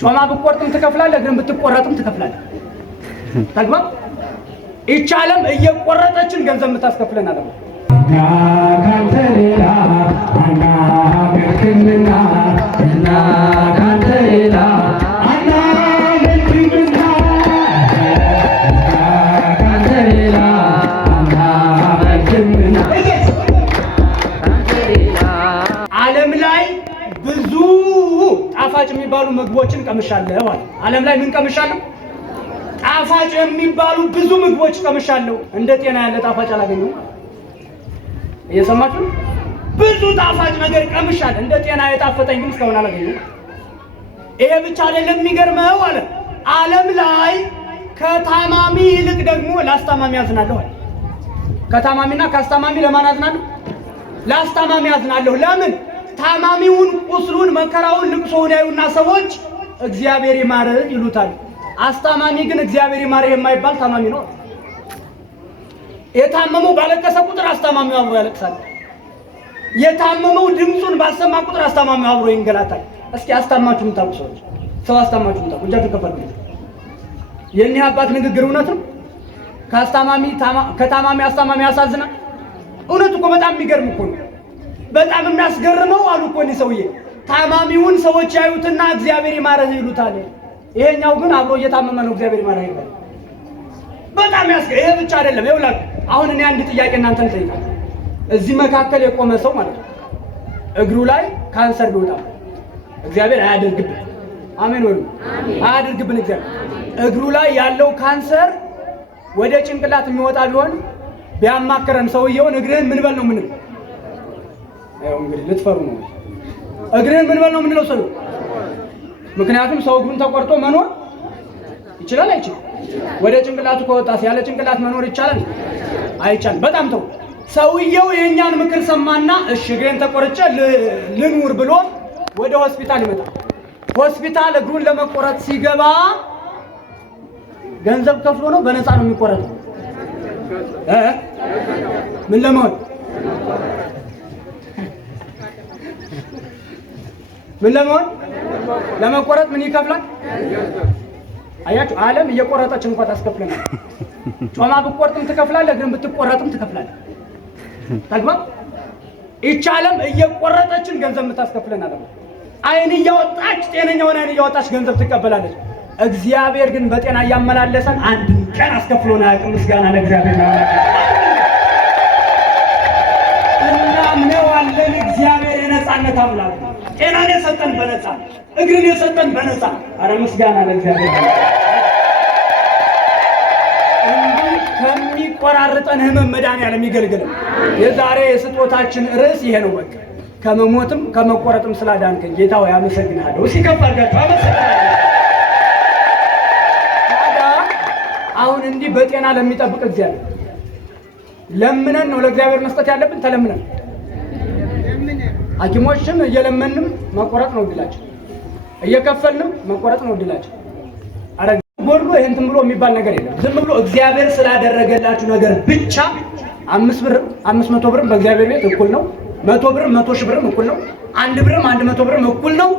ጮማ ብቆርጥም ትከፍላለህ፣ ግን ብትቆረጥም ትከፍላለህ። ተግባብ ይህች ዓለም እየቆረጠችን ገንዘብ የምታስከፍለን ዓለም ነው። ካንተ ሌላ አናመልክምና እና ካንተ ሌላ አናመልክምና ካንተ ሌላ አናመልክምና። ዓለም ላይ ብዙ ጣፋጭ የሚባሉ ምግቦችን ቀምሻለሁ አለ። ዓለም ላይ ምን ቀምሻለሁ? ጣፋጭ የሚባሉ ብዙ ምግቦች ቀምሻለሁ። እንደ ጤና ያለ ጣፋጭ አላገኘሁም። እየሰማችሁ? ብዙ ጣፋጭ ነገር ቀምሻለሁ፣ እንደ ጤና የጣፈጠኝ ግን እስካሁን አላገኘሁም። ይሄ ብቻ አይደለም፣ የሚገርመው አለ ዓለም ላይ ከታማሚ ይልቅ ደግሞ ለአስታማሚ ያዝናለሁ አለ። ከታማሚና ከአስታማሚ ለማን አዝናለሁ? ለአስታማሚ ያዝናለሁ። ለምን? ታማሚውን ቁስሉን፣ መከራውን፣ ልቅሶውን ያዩና ሰዎች እግዚአብሔር ይማርህ ይሉታል። አስታማሚ ግን እግዚአብሔር ይማርህ የማይባል ታማሚ ነው። የታመመው ባለቀሰ ቁጥር አስታማሚው አብሮ ያለቅሳል። የታመመው ድምፁን ባሰማ ቁጥር አስታማሚው አብሮ ይንገላታል። እስኪ አስታማችሁ የምታውቁ ሰዎች ሰው አስታማችሁ የምታውቁ እጃችሁ ከፈሉ። የእኒህ አባት ንግግር እውነት ነው? ከታማሚ አስታማሚ ያሳዝናል። እውነት እኮ በጣም የሚገርም እኮ ነው። በጣም የሚያስገርመው አሉ እኮ እኒህ ሰውዬ ታማሚውን ሰዎች ያዩትና እግዚአብሔር ይማርህ ይሉታል። ይሄኛው ግን አብሮ እየታመመ ነው እግዚአብሔር ይማርህ ይላል። በጣም ይሄ ብቻ አይደለም። ይኸውላችሁ አሁን እኔ አንድ ጥያቄ እናንተን ጠይቃለሁ። እዚህ መካከል የቆመ ሰው ማለት ነው እግሩ ላይ ካንሰር ቢወጣ እግዚአብሔር አያደርግብን። አሜን ወይ? አያደርግብን እግዚአብሔር። እግሩ ላይ ያለው ካንሰር ወደ ጭንቅላት የሚወጣ ቢሆን ቢያማክረን ሰውየውን እግርህን ምን በል ነው ምን? ያው እንግዲህ ልትፈሩ ነው። እግርህን ምን በል ነው የምንለው ሰው? ምክንያቱም ሰው እግሩን ተቆርጦ መኖር ይችላል አይችልም? ወደ ጭንቅላቱ ከወጣስ ያለ ጭንቅላት መኖር ይቻላል አይቻልም? በጣም ተው። ሰውየው የኛን ምክር ሰማና እሺ እግሬን ተቆርጬ ልኑር ብሎ ወደ ሆስፒታል ይመጣል። ሆስፒታል እግሩን ለመቆረጥ ሲገባ ገንዘብ ከፍሎ ነው በነፃ ነው የሚቆረጠው? ምን ለመሆን ምን ለመሆን ለመቆረጥ ምን ይከፍላል? አያችሁ ዓለም እየቆረጠች እንኳን ታስከፍለናል። ጮማ ብቆርጥም ትከፍላለህ፣ ግን ብትቆረጥም ትከፍላለህ። ተግባብ ይህች ዓለም እየቆረጠችን ገንዘብ የምታስከፍለናል። አይን እያወጣች ጤነኛውን አይን እያወጣች ገንዘብ ትቀበላለች። እግዚአብሔር ግን በጤና እያመላለሰን አንድ ቀን አስከፍሎን አያውቅም። ምስጋና ለእግዚአብሔር ነው። እናምነዋለን። እግዚአብሔር የነፃነት አምላክ ነው። ጤናን የሰጠን በነፃ፣ እግርን የሰጠን በነፃ። አረ ምስጋና ለእግዚአብሔር ነው። እንዲህ ከሚቆራርጠን ህመም መድኃኒዓለም ይገልግለን። የዛሬ የስጦታችን ርዕስ ይሄ ነው። በቃ ከመሞትም ከመቆረጥም ስላዳንከኝ ጌታ ሆይ አመሰግንሃለሁ። እስኪ ከፍ አድርጋችሁ አመሰግናለሁ። ታዲያ አሁን እንዲህ በጤና ለሚጠብቅ እግዚአብሔር ለምነን ነው ለእግዚአብሔር መስጠት ያለብን። ተለምነን ሐኪሞችም እየለመንም መቆረጥ ነው ድላቸው፣ እየከፈልንም መቆረጥ ነው ድላቸው። አረ ጎድሎ ይሄንትን ብሎ የሚባል ነገር የለም። ዝም ብሎ እግዚአብሔር ስላደረገላችሁ ነገር ብቻ 5 ብርም 500 ብርም በእግዚአብሔር ቤት እኩል ነው። 100 ብርም 100 ሺህ ብርም እኩል ነው። 1 ብርም 100 ብርም እኩል ነው።